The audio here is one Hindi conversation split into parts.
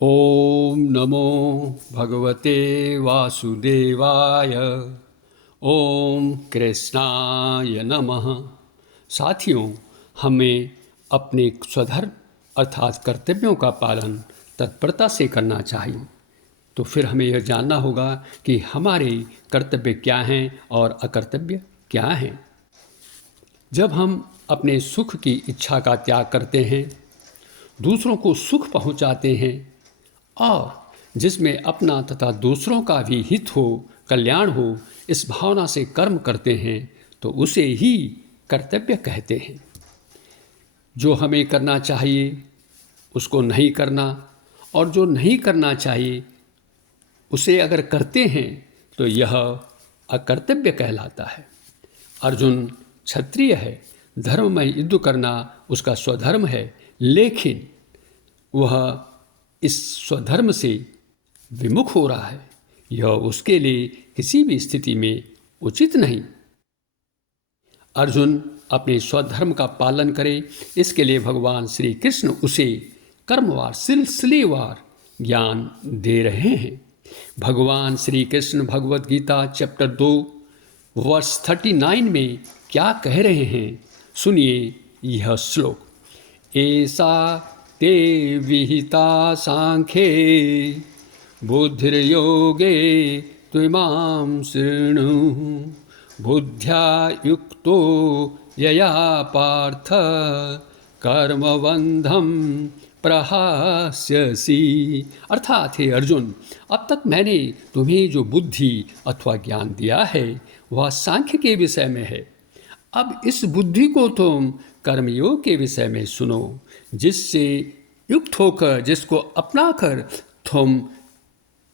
ओम नमो भगवते वासुदेवाय। ओम कृष्णाय नमः। साथियों, हमें अपने स्वधर्म अर्थात कर्तव्यों का पालन तत्परता से करना चाहिए। तो फिर हमें यह जानना होगा कि हमारे कर्तव्य क्या हैं और अकर्तव्य क्या हैं। जब हम अपने सुख की इच्छा का त्याग करते हैं, दूसरों को सुख पहुंचाते हैं और जिसमें अपना तथा दूसरों का भी हित हो, कल्याण हो, इस भावना से कर्म करते हैं तो उसे ही कर्तव्य कहते हैं। जो हमें करना चाहिए उसको नहीं करना और जो नहीं करना चाहिए उसे अगर करते हैं तो यह अकर्तव्य कहलाता है। अर्जुन क्षत्रिय है, धर्म में युद्ध करना उसका स्वधर्म है, लेकिन वह इस स्वधर्म से विमुख हो रहा है। यह उसके लिए किसी भी स्थिति में उचित नहीं। अर्जुन अपने स्वधर्म का पालन करे, इसके लिए भगवान श्री कृष्ण उसे कर्मवार सिलसिलेवार ज्ञान दे रहे हैं। भगवान श्री कृष्ण भगवद गीता चैप्टर 2 वर्स 39 में क्या कह रहे हैं, सुनिए यह श्लोक। ऐसा ते विहिता सांख्ये बुद्धिर्योगे त्विमां शृणु बुद्ध्या युक्तो यया पार्थ कर्मबंधम प्रहास्यसि। अर्थात हे अर्जुन, अब तक मैंने तुम्हें जो बुद्धि अथवा ज्ञान दिया है वह सांख्य के विषय में है। अब इस बुद्धि को तुम कर्मयोग के विषय में सुनो, जिससे युक्त होकर, जिसको अपनाकर तुम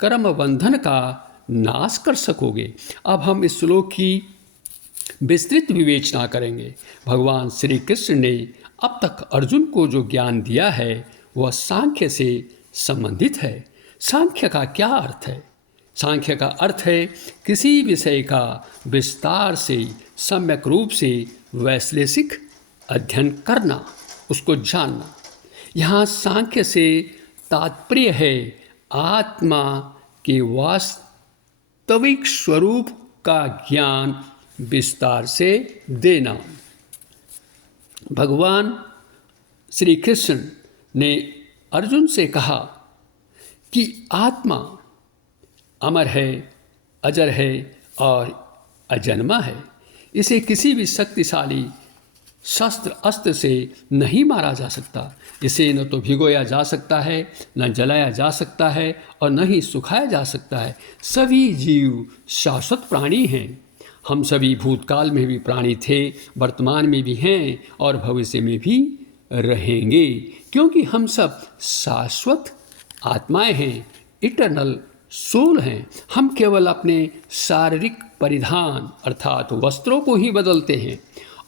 कर्म बंधन का नाश कर सकोगे। अब हम इस श्लोक की विस्तृत विवेचना करेंगे। भगवान श्री कृष्ण ने अब तक अर्जुन को जो ज्ञान दिया है वह सांख्य से संबंधित है। सांख्य का क्या अर्थ है? सांख्य का अर्थ है किसी विषय का विस्तार से, सम्यक रूप से वैश्लेषिक अध्ययन करना, उसको जानना। यहाँ सांख्य से तात्पर्य है आत्मा के वास्तविक स्वरूप का ज्ञान विस्तार से देना। भगवान श्री कृष्ण ने अर्जुन से कहा कि आत्मा अमर है, अजर है और अजन्मा है। इसे किसी भी शक्तिशाली शस्त्र अस्त्र से नहीं मारा जा सकता। इसे न तो भिगोया जा सकता है, न जलाया जा सकता है और न ही सुखाया जा सकता है। सभी जीव शाश्वत प्राणी हैं। हम सभी भूतकाल में भी प्राणी थे, वर्तमान में भी हैं और भविष्य में भी रहेंगे, क्योंकि हम सब शाश्वत आत्माएं हैं, इटर्नल सोल हैं। हम केवल अपने शारीरिक परिधान अर्थात वस्त्रों को ही बदलते हैं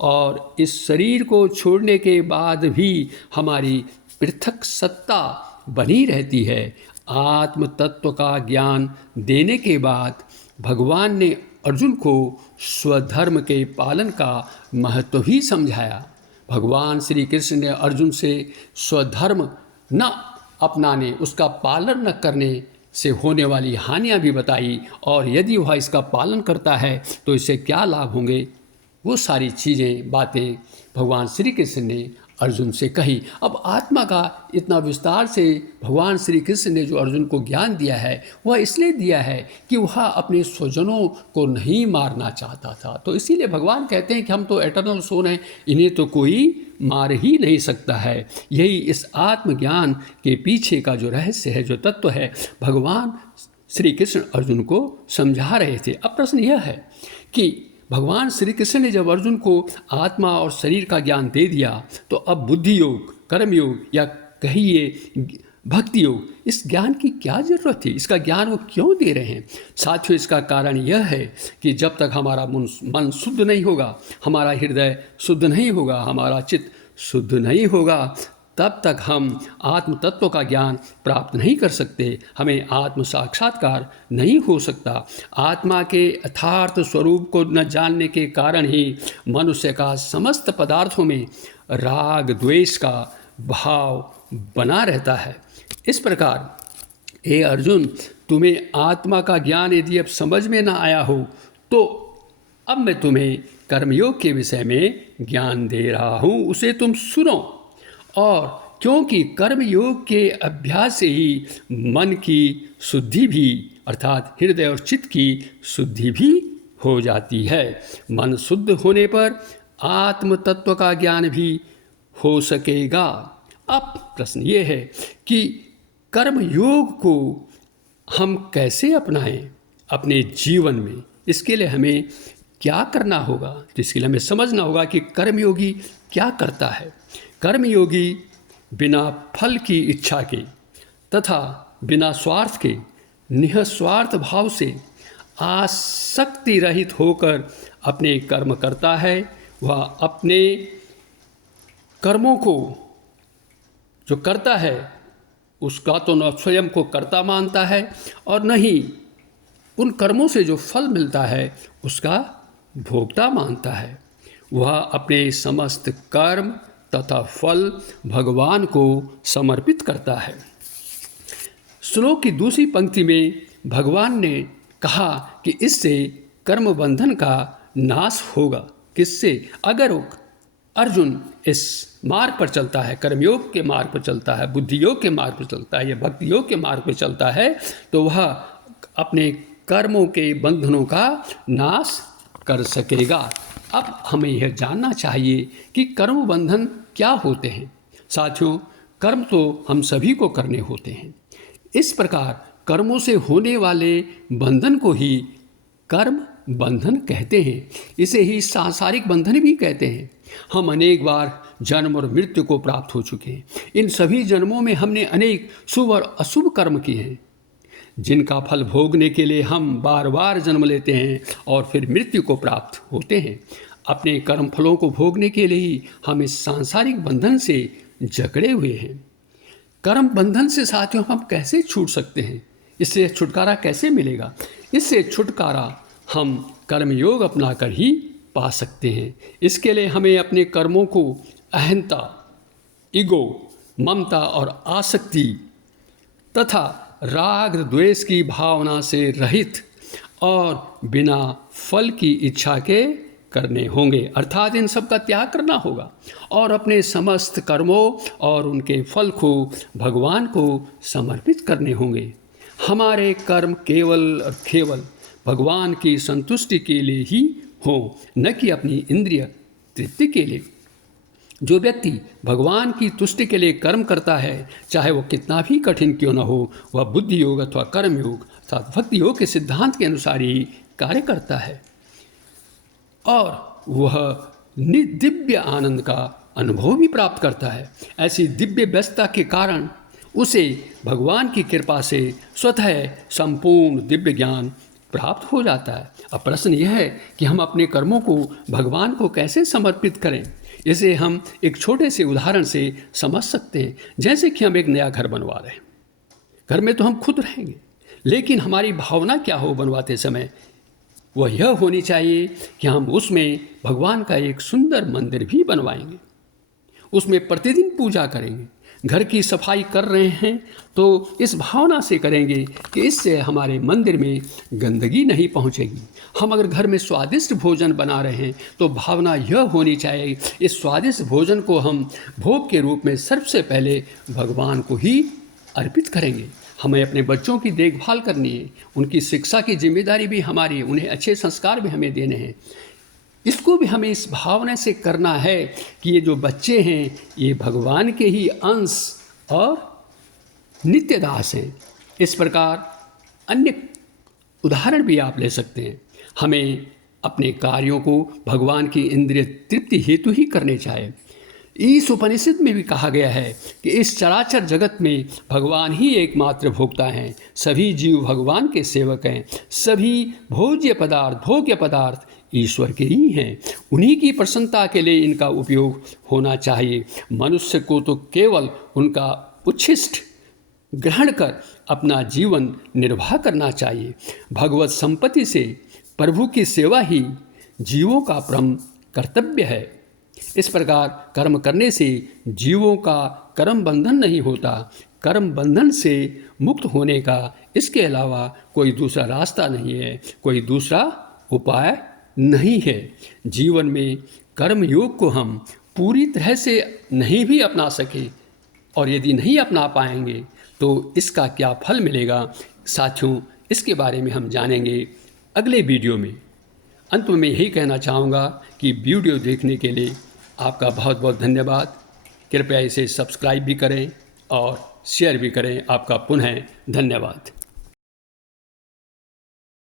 और इस शरीर को छोड़ने के बाद भी हमारी पृथक सत्ता बनी रहती है। आत्म तत्व का ज्ञान देने के बाद भगवान ने अर्जुन को स्वधर्म के पालन का महत्व भी समझाया। भगवान श्री कृष्ण ने अर्जुन से स्वधर्म न अपनाने, उसका पालन न करने से होने वाली हानियां भी बताई और यदि वह इसका पालन करता है तो इससे क्या लाभ होंगे, वो सारी चीज़ें, बातें भगवान श्री कृष्ण ने अर्जुन से कही। अब आत्मा का इतना विस्तार से भगवान श्री कृष्ण ने जो अर्जुन को ज्ञान दिया है वह इसलिए दिया है कि वह अपने स्वजनों को नहीं मारना चाहता था। तो इसीलिए भगवान कहते हैं कि हम तो एटर्नल सोल हैं, इन्हें तो कोई मार ही नहीं सकता है। यही इस आत्मज्ञान के पीछे का जो रहस्य है, जो तत्व है, भगवान श्री कृष्ण अर्जुन को समझा रहे थे। अब प्रश्न यह है कि भगवान श्री कृष्ण ने जब अर्जुन को आत्मा और शरीर का ज्ञान दे दिया तो अब बुद्धि योग, कर्म योग या कहिए भक्ति योग, इस ज्ञान की क्या ज़रूरत थी? इसका ज्ञान वो क्यों दे रहे हैं? साथियों, इसका कारण यह है कि जब तक हमारा मन शुद्ध नहीं होगा, हमारा हृदय शुद्ध नहीं होगा, हमारा चित्त शुद्ध नहीं होगा, तब तक हम आत्म तत्व का ज्ञान प्राप्त नहीं कर सकते। हमें आत्म साक्षात्कार नहीं हो सकता। आत्मा के यथार्थ स्वरूप को न जानने के कारण ही मनुष्य का समस्त पदार्थों में राग द्वेष का भाव बना रहता है। इस प्रकार हे अर्जुन, तुम्हें आत्मा का ज्ञान यदि अब समझ में ना आया हो तो अब मैं तुम्हें कर्मयोग के विषय में ज्ञान दे रहा हूँ, उसे तुम सुनो। और क्योंकि कर्मयोग के अभ्यास से ही मन की शुद्धि भी अर्थात हृदय और चित्त की शुद्धि भी हो जाती है। मन शुद्ध होने पर आत्म तत्व का ज्ञान भी हो सकेगा। अब प्रश्न ये है कि कर्म योग को हम कैसे अपनाएं अपने जीवन में। इसके लिए हमें क्या करना होगा, तो इसके लिए हमें समझना होगा कि कर्मयोगी क्या करता है। कर्मयोगी बिना फल की इच्छा के तथा बिना स्वार्थ के निःस्वार्थ भाव से आसक्ति रहित होकर अपने कर्म करता है। वह अपने कर्मों को जो करता है उसका तो न स्वयं को कर्ता मानता है और न ही उन कर्मों से जो फल मिलता है उसका भोक्ता मानता है। वह अपने समस्त कर्म तथा फल भगवान को समर्पित करता है। श्लोक की दूसरी पंक्ति में भगवान ने कहा कि इससे कर्म बंधन का नाश होगा। किससे? अगर अर्जुन इस मार्ग पर चलता है, कर्मयोग के मार्ग पर चलता है, बुद्धि योग के मार्ग पर चलता है या भक्ति योग के मार्ग पर चलता है, तो वह अपने कर्मों के बंधनों का नाश कर सकेगा। अब हमें यह जानना चाहिए कि कर्म बंधन क्या होते हैं। साथियों, कर्म तो हम सभी को करने होते हैं। इस प्रकार कर्मों से होने वाले बंधन को ही कर्म बंधन कहते हैं। इसे ही सांसारिक बंधन भी कहते हैं। हम अनेक बार जन्म और मृत्यु को प्राप्त हो चुके हैं। इन सभी जन्मों में हमने अनेक शुभ और अशुभ कर्म किए हैं, जिनका फल भोगने के लिए हम बार बार जन्म लेते हैं और फिर मृत्यु को प्राप्त होते हैं। अपने कर्म फलों को भोगने के लिए ही हम इस सांसारिक बंधन से जकड़े हुए हैं। कर्म बंधन से साथियों हम कैसे छूट सकते हैं? इससे छुटकारा कैसे मिलेगा? इससे छुटकारा हम कर्मयोग अपनाकर ही पा सकते हैं। इसके लिए हमें अपने कर्मों को अहंता, ईगो, ममता और आसक्ति तथा राग द्वेष की भावना से रहित और बिना फल की इच्छा के करने होंगे। अर्थात इन सब का त्याग करना होगा और अपने समस्त कर्मों और उनके फल को भगवान को समर्पित करने होंगे। हमारे कर्म केवल और केवल भगवान की संतुष्टि के लिए ही हो, न कि अपनी इंद्रिय तृप्ति के लिए। जो व्यक्ति भगवान की तुष्टि के लिए कर्म करता है, चाहे वो कितना भी कठिन क्यों न हो, वह बुद्धि योग अथवा कर्म योग अर्थात भक्ति योग के सिद्धांत के अनुसार ही कार्य करता है और वह दिव्य आनंद का अनुभव भी प्राप्त करता है। ऐसी दिव्य व्यस्तता के कारण उसे भगवान की कृपा से स्वतः संपूर्ण दिव्य ज्ञान प्राप्त हो जाता है। अब प्रश्न यह है कि हम अपने कर्मों को भगवान को कैसे समर्पित करें। इसे हम एक छोटे से उदाहरण से समझ सकते हैं। जैसे कि हम एक नया घर बनवा रहे हैं। घर में तो हम खुद रहेंगे, लेकिन हमारी भावना क्या हो बनवाते समय? वह यह होनी चाहिए कि हम उसमें भगवान का एक सुंदर मंदिर भी बनवाएंगे, उसमें प्रतिदिन पूजा करेंगे। घर की सफाई कर रहे हैं तो इस भावना से करेंगे कि इससे हमारे मंदिर में गंदगी नहीं पहुंचेगी। हम अगर घर में स्वादिष्ट भोजन बना रहे हैं तो भावना यह होनी चाहिए इस स्वादिष्ट भोजन को हम भोग के रूप में सबसे पहले भगवान को ही अर्पित करेंगे। हमें अपने बच्चों की देखभाल करनी है, उनकी शिक्षा की जिम्मेदारी भी हमारी है, उन्हें अच्छे संस्कार भी हमें देने हैं। इसको भी हमें इस भावना से करना है कि ये जो बच्चे हैं ये भगवान के ही अंश और नित्य दास हैं। इस प्रकार अन्य उदाहरण भी आप ले सकते हैं। हमें अपने कार्यों को भगवान की इंद्रिय तृप्ति हेतु ही करने चाहिए। इस उपनिषद में भी कहा गया है कि इस चराचर जगत में भगवान ही एकमात्र भोक्ता हैं। सभी जीव भगवान के सेवक हैं। सभी भोज्य पदार्थ ईश्वर के ही हैं। उन्हीं की प्रसन्नता के लिए इनका उपयोग होना चाहिए। मनुष्य को तो केवल उनका उच्छिष्ट ग्रहण कर अपना जीवन निर्वाह करना चाहिए। भगवत संपत्ति से प्रभु की सेवा ही जीवों का परम कर्तव्य है। इस प्रकार कर्म करने से जीवों का कर्म बंधन नहीं होता, कर्म बंधन से मुक्त होने का इसके अलावा कोई दूसरा रास्ता नहीं है, कोई दूसरा उपाय नहीं है। जीवन में कर्म योग को हम पूरी तरह से नहीं भी अपना सके और यदि नहीं अपना पाएंगे तो इसका क्या फल मिलेगा, साथियों, इसके बारे में हम जानेंगे अगले वीडियो में। अंत में यही कहना चाहूँगा कि वीडियो देखने के लिए आपका बहुत बहुत धन्यवाद। कृपया इसे सब्सक्राइब भी करें और शेयर भी करें। आपका पुनः धन्यवाद।